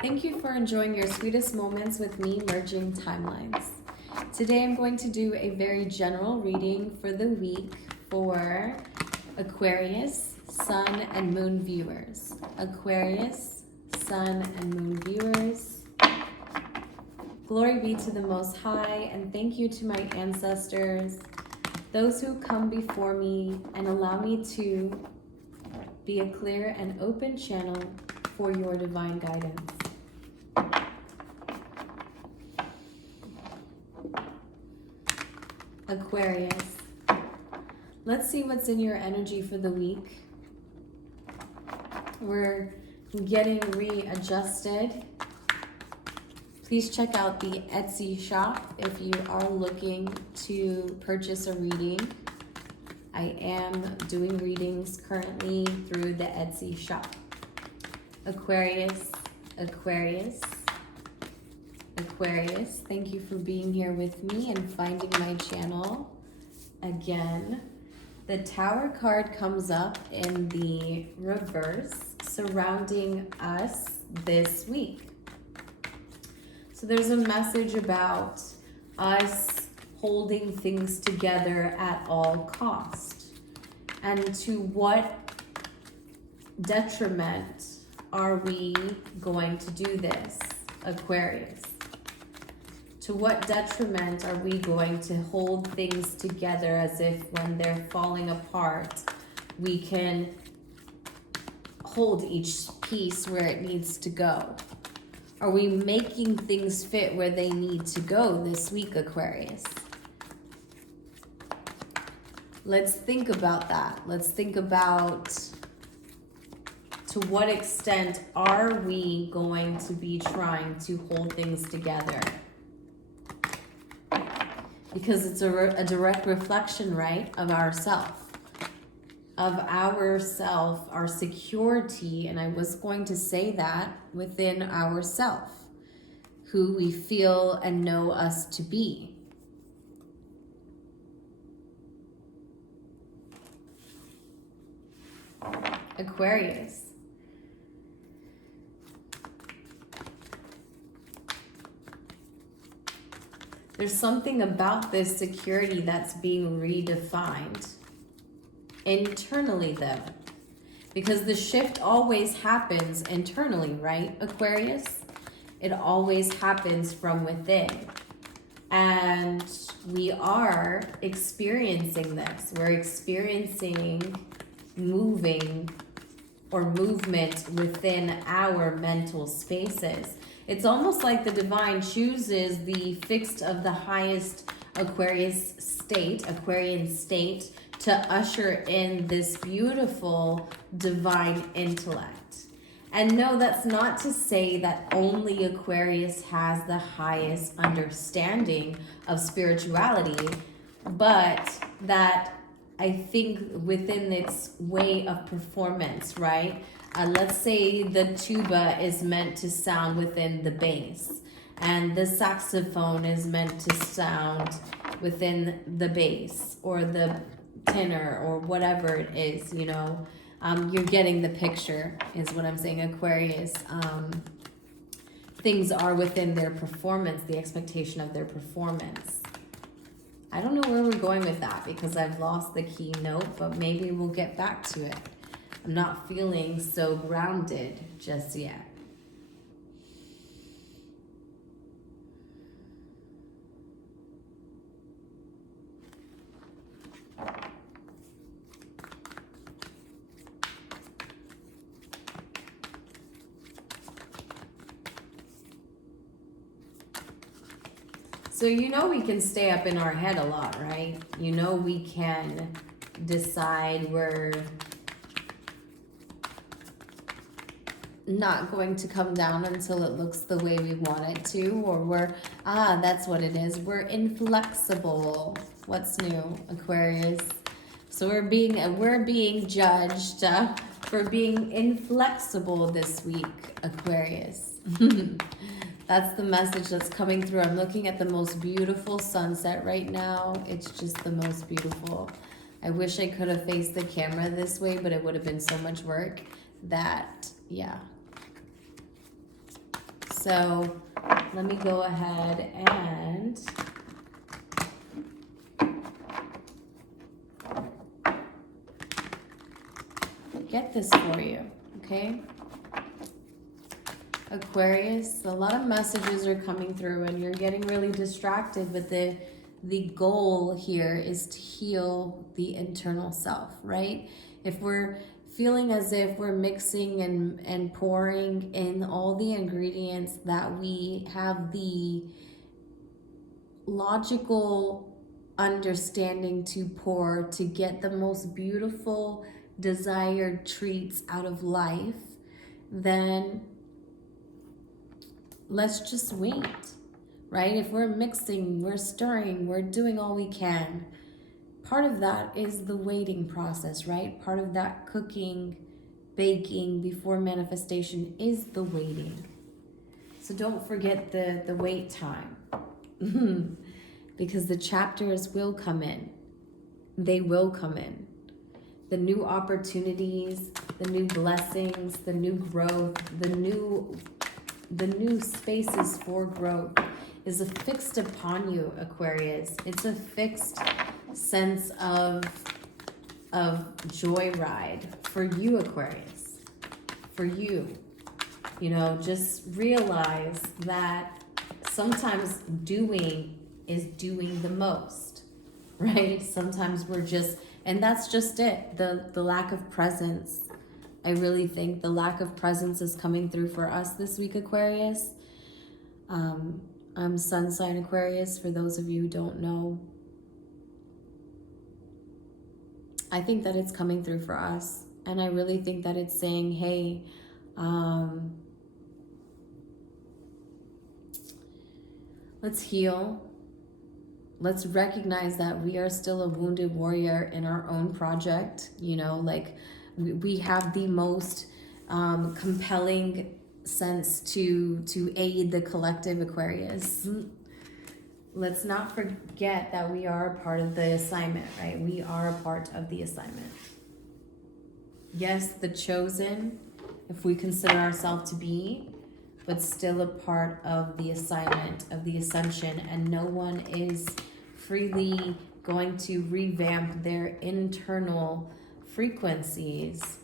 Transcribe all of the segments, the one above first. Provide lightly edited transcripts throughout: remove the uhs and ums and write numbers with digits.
Thank you for enjoying your sweetest moments with me, Merging Timelines. Today I'm going to do a very general reading for the week for Aquarius, Sun, and Moon viewers. Aquarius, Sun, and Moon viewers. Glory be to the Most High, and thank you to my ancestors, those who come before me and allow me to be a clear and open channel for your divine guidance. Aquarius, let's see what's in your energy for the week. We're getting readjusted. Please check out the Etsy shop if you are looking to purchase a reading. I am doing readings currently through the Etsy shop. Aquarius, Aquarius, Aquarius, thank you for being here with me and finding my channel again. The Tower card comes up in the reverse, surrounding us this week. So there's a message about us holding things together at all cost. And to what detriment are we going to do this, Aquarius? To what detriment are we going to hold things together as if when they're falling apart, we can hold each piece where it needs to go? Are we making things fit where they need to go this week, Aquarius? Let's think about that. Let's think about to what extent are we going to be trying to hold things together? Because it's a direct reflection, right, of ourself, our security, and I was going to say that within ourself, who we feel and know us to be. Aquarius. There's something about this security that's being redefined internally, though, because the shift always happens internally, right, Aquarius? It always happens from within. And we are experiencing this. We're experiencing movement within our mental spaces. It's almost like the divine chooses the fixed of the highest Aquarian state, to usher in this beautiful divine intellect. And no, that's not to say that only Aquarius has the highest understanding of spirituality, but that I think within its way of performance, right? Let's say the tuba is meant to sound within the bass, and the saxophone is meant to sound within the bass, or the tenor, or whatever it is, you know. You're getting the picture, is what I'm saying, Aquarius. Things are within their performance, the expectation of their performance. I don't know where we're going with that because I've lost the keynote, but maybe we'll get back to it. I'm not feeling so grounded just yet. So you know we can stay up in our head a lot, right? You know we can decide we're not going to come down until it looks the way we want it to, or that's what it is. We're inflexible. What's new, Aquarius? So we're being judged for being inflexible this week, Aquarius. That's the message that's coming through. I'm looking at the most beautiful sunset right now. It's just the most beautiful. I wish I could have faced the camera this way, but it would have been so much work that, yeah. So let me go ahead and get this for you, okay? Aquarius, a lot of messages are coming through and you're getting really distracted, but the goal here is to heal the internal self, right? If we're feeling as if we're mixing and pouring in all the ingredients that we have the logical understanding to pour to get the most beautiful desired treats out of life, then let's just wait, right? If we're mixing, we're stirring, we're doing all we can. Part of that is the waiting process, right? Part of that cooking, baking before manifestation is the waiting. So don't forget the wait time. Because the chapters will come in. They will come in. The new opportunities, the new blessings, the new growth, the new spaces for growth is affixed upon you, Aquarius. It's a fixed sense of joyride for you, Aquarius. For you. You know, just realize that sometimes doing is doing the most, right? Sometimes we're just, and that's just it. The lack of presence. I really think the lack of presence is coming through for us this week, Aquarius. I'm Sun sign Aquarius, for those of you who don't know. I think that it's coming through for us. And I really think that it's saying, hey, let's heal. Let's recognize that we are still a wounded warrior in our own project. You know, like we have the most compelling sense to aid the collective, Aquarius. Let's not forget that we are a part of the assignment, right? We are a part of the assignment. Yes, the chosen, if we consider ourselves to be, but still a part of the assignment, of the ascension, and no one is freely going to revamp their internal frequencies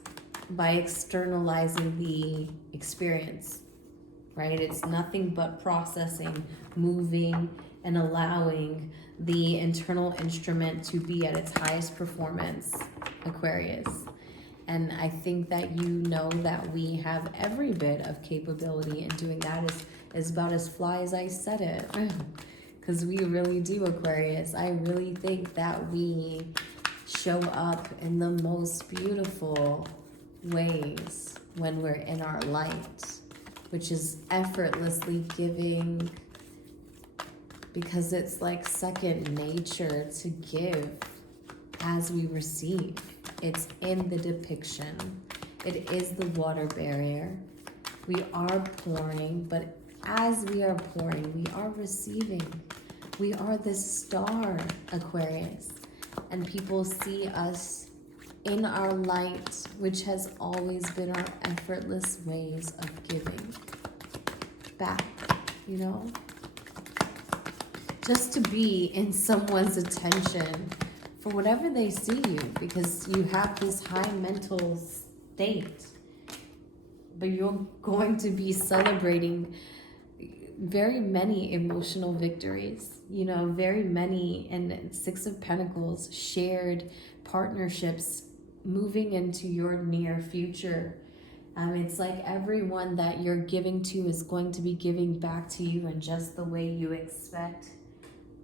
by externalizing the experience, right? It's nothing but processing, moving, and allowing the internal instrument to be at its highest performance, Aquarius. And I think that you know that we have every bit of capability in doing that. Is about as fly as I said it. Because we really do, Aquarius. I really think that we show up in the most beautiful ways when we're in our light, which is effortlessly giving, because it's like second nature to give as we receive. It's in the depiction. It is the water barrier. We are pouring, but as we are pouring, we are receiving. We are the star, Aquarius. And people see us in our light, which has always been our effortless ways of giving back, you know? Just to be in someone's attention for whatever they see you, because you have this high mental state, but you're going to be celebrating very many emotional victories, you know, very many, and Six of Pentacles, shared partnerships moving into your near future. It's like everyone that you're giving to is going to be giving back to you in just the way you expect.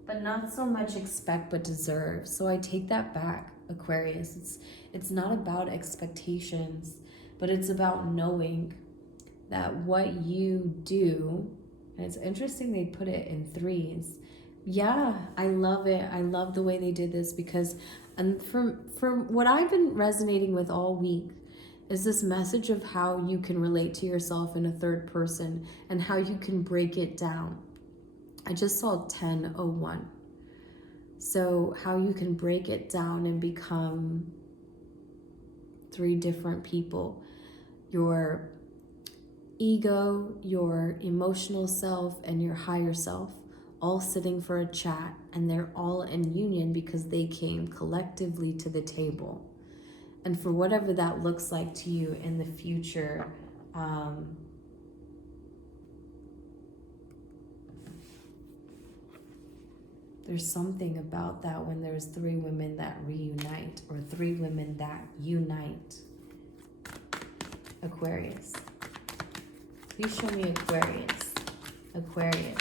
But not so much expect, but deserve. So I take that back, Aquarius. It's not about expectations, but it's about knowing that what you do, and it's interesting they put it in threes. Yeah, I love it. I love the way they did this, because from what I've been resonating with all week is this message of how you can relate to yourself in a third person and how you can break it down. I just saw 1001. So how you can break it down and become three different people. Your ego, your emotional self, and your higher self all sitting for a chat, and they're all in union because they came collectively to the table. And for whatever that looks like to you in the future, there's something about that when there's three women that reunite, or three women that unite. Aquarius. Please show me Aquarius. Aquarius.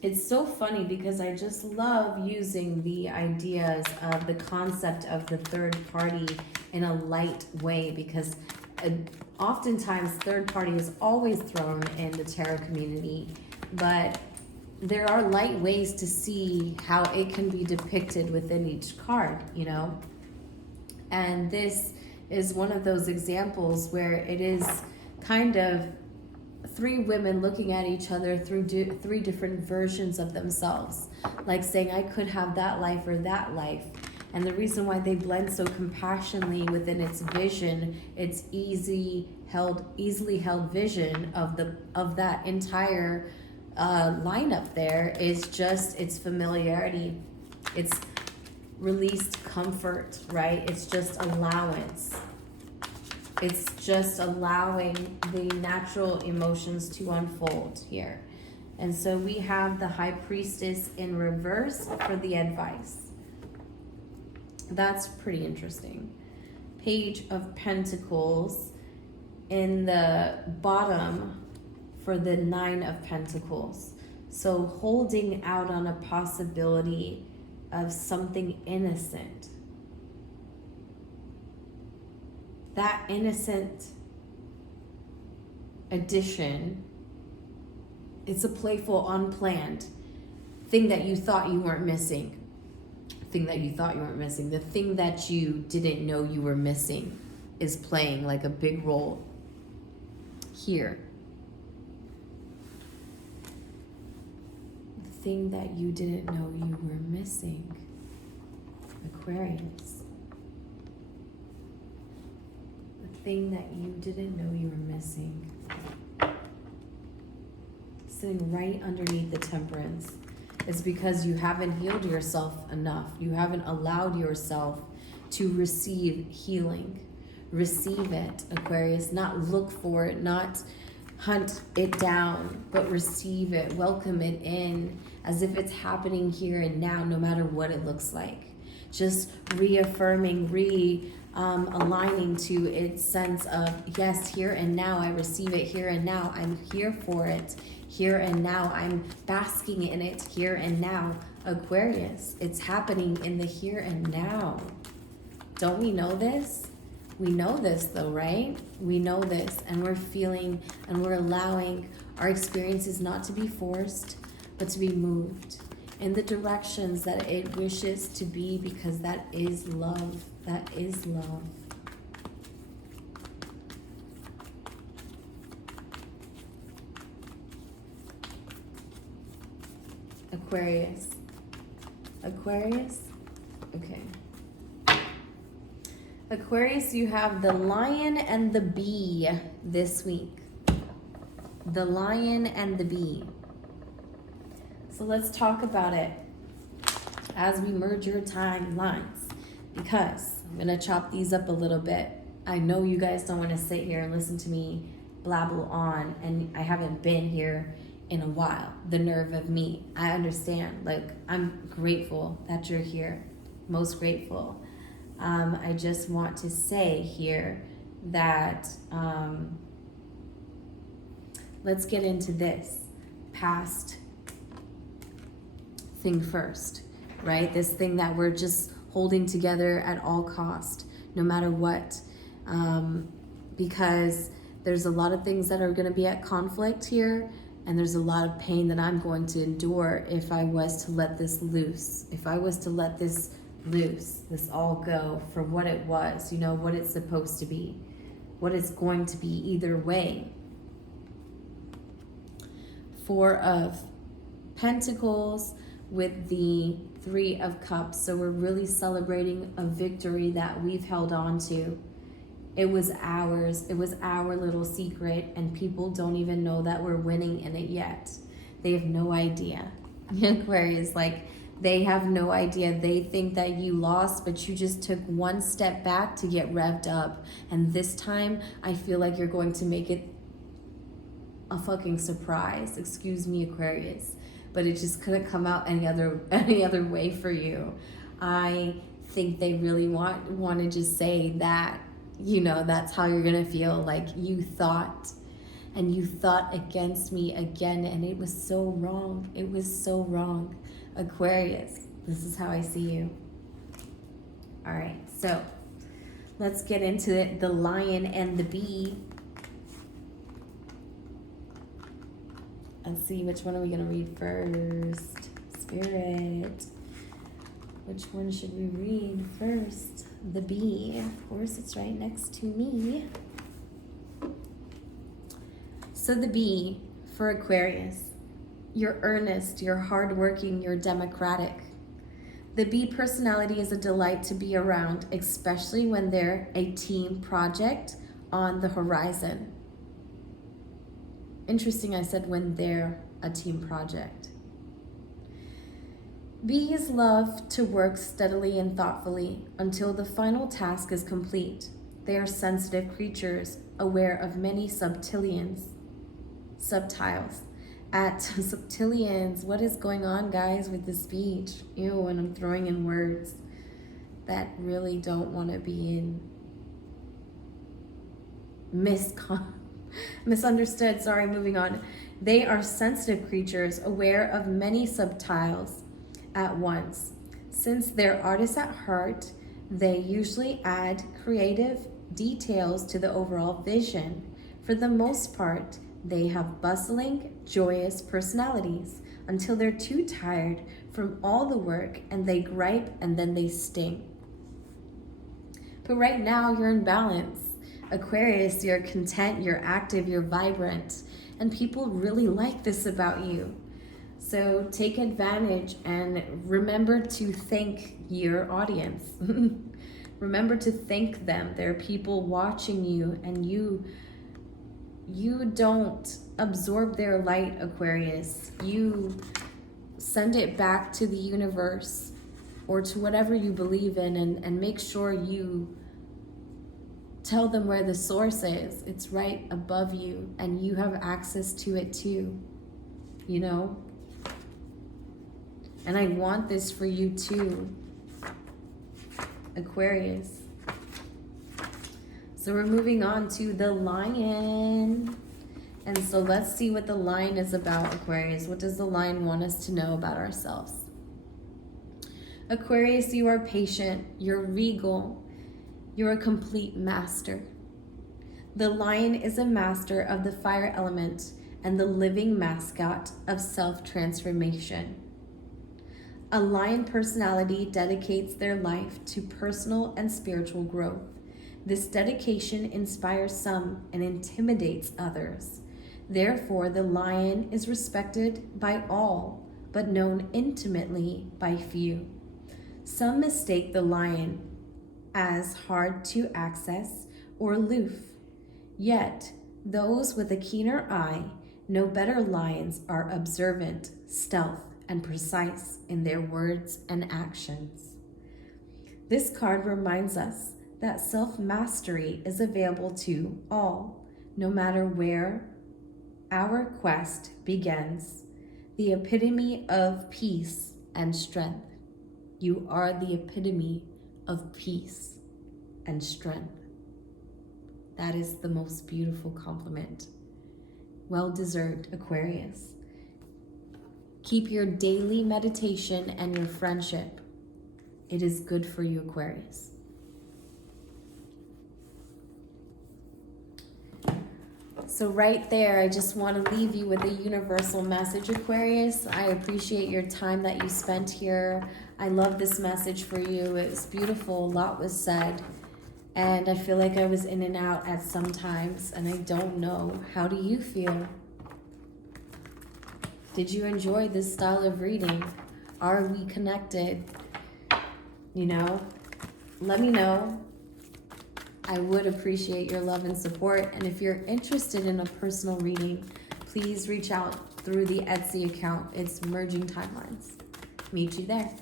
It's so funny because I just love using the ideas of the concept of the third party in a light way, because oftentimes third party is always thrown in the tarot community, but there are light ways to see how it can be depicted within each card, you know? And this is one of those examples where it is kind of three women looking at each other through three different versions of themselves, like saying, I could have that life or that life. And the reason why they blend so compassionately within its vision, its easily held vision of that entire lineup there, is just its familiarity. It's released comfort, right? It's just allowance. It's just allowing the natural emotions to unfold here. And so we have the High Priestess in reverse for the advice. That's pretty interesting. Page of Pentacles in the bottom for the Nine of Pentacles. So holding out on a possibility of something innocent. That innocent addition, it's a playful, unplanned thing that you thought you weren't missing. Thing that you thought you weren't missing. The thing that you didn't know you were missing is playing like a big role here. The thing that you didn't know you were missing. Aquarius. Thing that you didn't know you were missing. Sitting right underneath the Temperance. It's because you haven't healed yourself enough. You haven't allowed yourself to receive healing. Receive it, Aquarius. Not look for it, not hunt it down, but receive it. Welcome it in as if it's happening here and now, no matter what it looks like. Just reaffirming, aligning to its sense of, yes, here and now I receive it, here and now I'm here for it, here and now I'm basking in it, here and now. Aquarius, it's happening in the here and now. Don't we know this? We know this though, right? We know this, and we're feeling and we're allowing our experiences not to be forced, but to be moved in the directions that it wishes to be, because that is love. That is love. Aquarius. Aquarius? Okay. Aquarius, you have the Lion and the Bee this week. The Lion and the Bee. So let's talk about it as we merge your timelines, because I'm going to chop these up a little bit. I know you guys don't want to sit here and listen to me blabble on, and I haven't been here in a while. The nerve of me. I understand. Like, I'm grateful that you're here. Most grateful. I just want to say here that let's get into this past thing first, right? This thing that we're just holding together at all cost, no matter what, because there's a lot of things that are going to be at conflict here, and there's a lot of pain that I'm going to endure if I was to let this loose. If I was to let this loose, this all go for what it was, you know, what it's supposed to be, what it's going to be either way. Four of Pentacles with the Three of Cups. So we're really celebrating a victory that we've held on to. It was ours. It was our little secret, and people don't even know that we're winning in it yet. They have no idea. Aquarius, like, they have no idea. They think that you lost, but you just took one step back to get revved up. And this time, I feel like you're going to make it a fucking surprise. Excuse me, Aquarius. But it just couldn't come out any other way for you. I think they really want to just say that, you know, that's how you're gonna feel. Like, you thought, and you thought against me again, and it was so wrong. It was so wrong. Aquarius, this is how I see you. All right, so let's get into it. The lion and the bee. Let's see, which one are we gonna read first? Spirit. Which one should we read first? The bee. Of course, it's right next to me. So the bee for Aquarius. You're earnest, you're hardworking, you're democratic. The bee personality is a delight to be around, especially when they're a team project on the horizon. Interesting, I said when they're a team project. Bees love to work steadily and thoughtfully until the final task is complete. They are sensitive creatures, aware of many subtiles. Subtilions, what is going on, guys, with this speech? Ew, and I'm throwing in words that really don't want to be in misunderstood. Sorry, moving on. They are sensitive creatures, aware of many subtiles at once. Since they're artists at heart, they usually add creative details to the overall vision. For the most part, they have bustling, joyous personalities until they're too tired from all the work and they gripe and then they sting. But right now, you're in balance. Aquarius, you're content, you're active, you're vibrant, and people really like this about you. So take advantage and remember to thank your audience. Remember to thank them. There are people watching you, and you don't absorb their light, Aquarius. You send it back to the universe or to whatever you believe in, and make sure you tell them where the source is. It's right above you, and you have access to it too, you know? And I want this for you too, Aquarius. So we're moving on to the lion. And so let's see what the lion is about, Aquarius. What does the lion want us to know about ourselves? Aquarius, you are patient, you're regal, you're a complete master. The lion is a master of the fire element and the living mascot of self-transformation. A lion personality dedicates their life to personal and spiritual growth. This dedication inspires some and intimidates others. Therefore, the lion is respected by all, but known intimately by few. Some mistake the lion as hard to access or aloof. Yet, those with a keener eye know better lions are observant, stealth, and precise in their words and actions. This card reminds us that self-mastery is available to all, no matter where our quest begins. The epitome of peace and strength. You are the epitome of peace and strength. That is the most beautiful compliment. Well deserved, Aquarius. Keep your daily meditation and your friendship. It is good for you, Aquarius. So right there, I just want to leave you with a universal message, Aquarius. I appreciate your time that you spent here. I love this message for you. It was beautiful. A lot was said. And I feel like I was in and out at some times, and I don't know. How do you feel? Did you enjoy this style of reading? Are we connected? You know, let me know. I would appreciate your love and support. And if you're interested in a personal reading, please reach out through the Etsy account. It's Merging Timelines. Meet you there.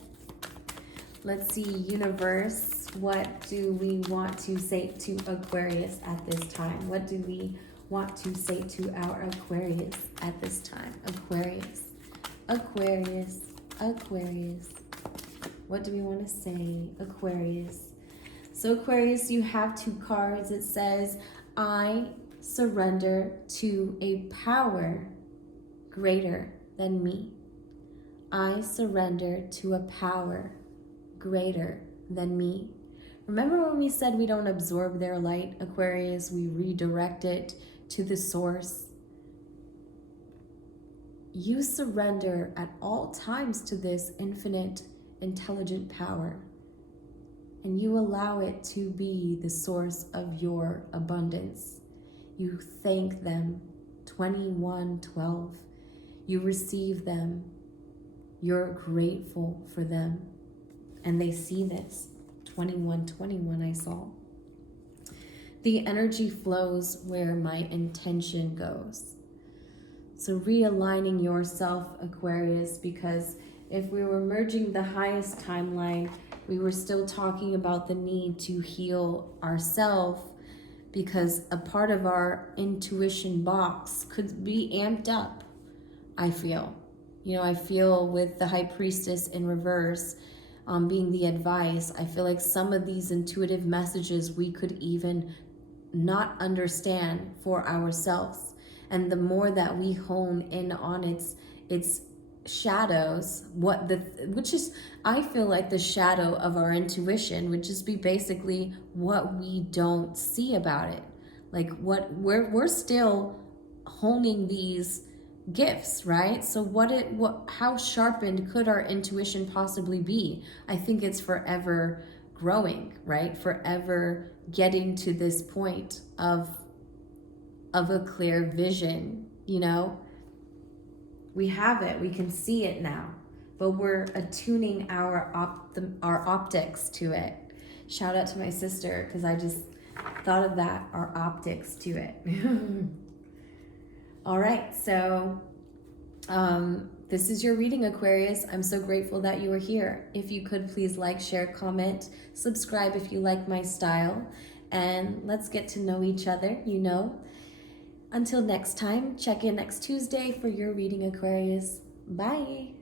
Let's see, universe, what do we want to say to Aquarius at this time? What do we want to say to our Aquarius at this time? Aquarius, Aquarius, Aquarius. What do we want to say, Aquarius? So Aquarius, you have 2 cards. It says, I surrender to a power greater than me. I surrender to a power greater than me. Remember when we said we don't absorb their light, Aquarius, we redirect it to the source. You surrender at all times to this infinite, intelligent power, and you allow it to be the source of your abundance. You thank them, 2112. You receive them. You're grateful for them. And they see this, 2121 I saw. The energy flows where my intention goes. So realigning yourself, Aquarius, because if we were merging the highest timeline, we were still talking about the need to heal ourselves, because a part of our intuition box could be amped up, I feel. I feel with the High Priestess in reverse, being the advice, I feel like some of these intuitive messages we could even not understand for ourselves. And the more that we hone in on its shadows, which is, I feel like the shadow of our intuition would just be basically what we don't see about it. Like we're still honing these gifts, right? So how sharpened could our intuition possibly be? I think it's forever growing, right? Forever getting to this point of a clear vision, We have it, we can see it now, but we're attuning our optics to it. Shout out to my sister, because I just thought of that, our optics to it. All right, so this is your reading, Aquarius. I'm so grateful that you are here. If you could please like, share, comment, subscribe if you like my style, and let's get to know each other, Until next time, check in next Tuesday for your reading, Aquarius. Bye.